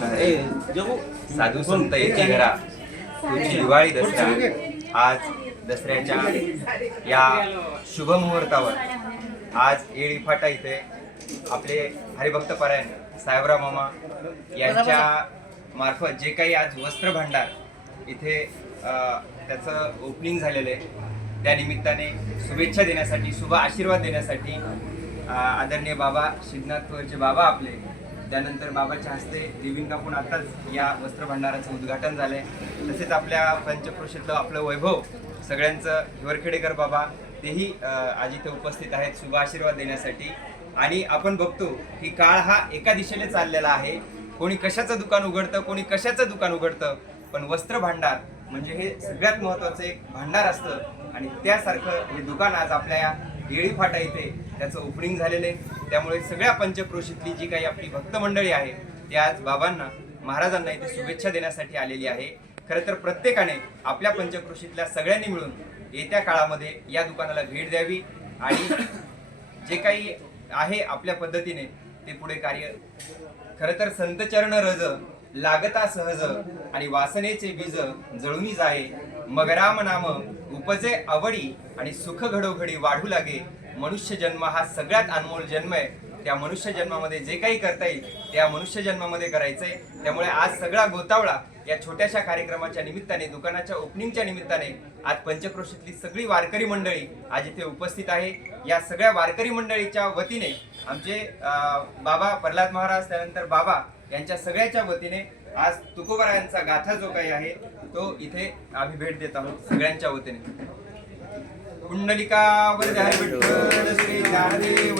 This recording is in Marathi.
कृष्ण साधू संत येते घरा. तुझी दिवाळी दसरा. आज दसऱ्याच्या या शुभ मुहूर्तावर आज येळी फाटा इथे आपले हरिभक्त परायण साहेबराव मामा यांच्या मार्फत जे काही आज वस्त्र भांडार इथे त्याचं ओपनिंग झालेलं आहे. त्यानिमित्ताने शुभेच्छा देण्यासाठी शुभ आशीर्वाद देण्यासाठी आदरणीय बाबा सिद्धनाथचे बाबा आपले त्यानंतर बाबाच्या हस्ते देवींना पण आताच या वस्त्र भांडाराचं उद्घाटन झालंय. तसेच आपल्या पंचक्रोशीतलं आपलं वैभव सगळ्यांचं हिवरखेडेकर बाबा तेही आज इथे उपस्थित आहेत शुभ आशीर्वाद देण्यासाठी. आणि आपण बघतो की काळ हा एका दिशेने चाललेला आहे. कोणी कशाचं दुकान उघडतं कोणी कशाचं दुकान उघडतं पण वस्त्र भांडार म्हणजे हे सगळ्यात महत्वाचं एक भांडार असतं. आणि त्यासारखं हे दुकान आज आपल्या या येळी फाटा इथे त्याचं ओपनिंग झालेलं आहे. त्यामुळे सगळ्या पंचक्रोशीतली जी काही आपली भक्त मंडळी आहे ती आज बाबांना महाराजांना इथे शुभेच्छा देण्यासाठी आलेली आहे. खरं तर प्रत्येकाने आपल्या पंचक्रोशीतल्या सगळ्यांनी मिळून येत्या काळामध्ये या दुकानाला भेट द्यावी आणि जे काही आहे आपल्या पद्धतीने ते पुढे कार्य खर तर संतचरण रज लागता सहज आणि वासनेचे बीज जळूनी जाये. मगराम नाम उपजे आवडी आणि सुख घडोघडी वाढू लागे. मनुष्य जन्म हा सगळ्यात अनमोल जन्म आहे. त्या मनुष्य जन्मामध्ये जे काही करता येईल त्या मनुष्य जन्मामध्ये करायचंय त्यामुळे आज सगळा गोतावळा या छोट्याशा कार्यक्रमाच्या निमित्ताने दुकानाच्या ओपनिंगच्या निमित्ताने आज पंचक्रोशीतली सगळी वारकरी मंडळी आज इथे उपस्थित आहे. या सगळ्या वारकरी मंडळीच्या वतीने आमचे बाबा प्रल्हाद महाराज त्यानंतर बाबा यांच्या सगळ्याच्या वतीने आज तुकोबरायांचा गाथा जो काही आहे तो इथे आम्ही भेट देत आहोत सगळ्यांच्या वतीने. कुंडलिका वरदहरी विठ्ठल श्री ज्ञानदेव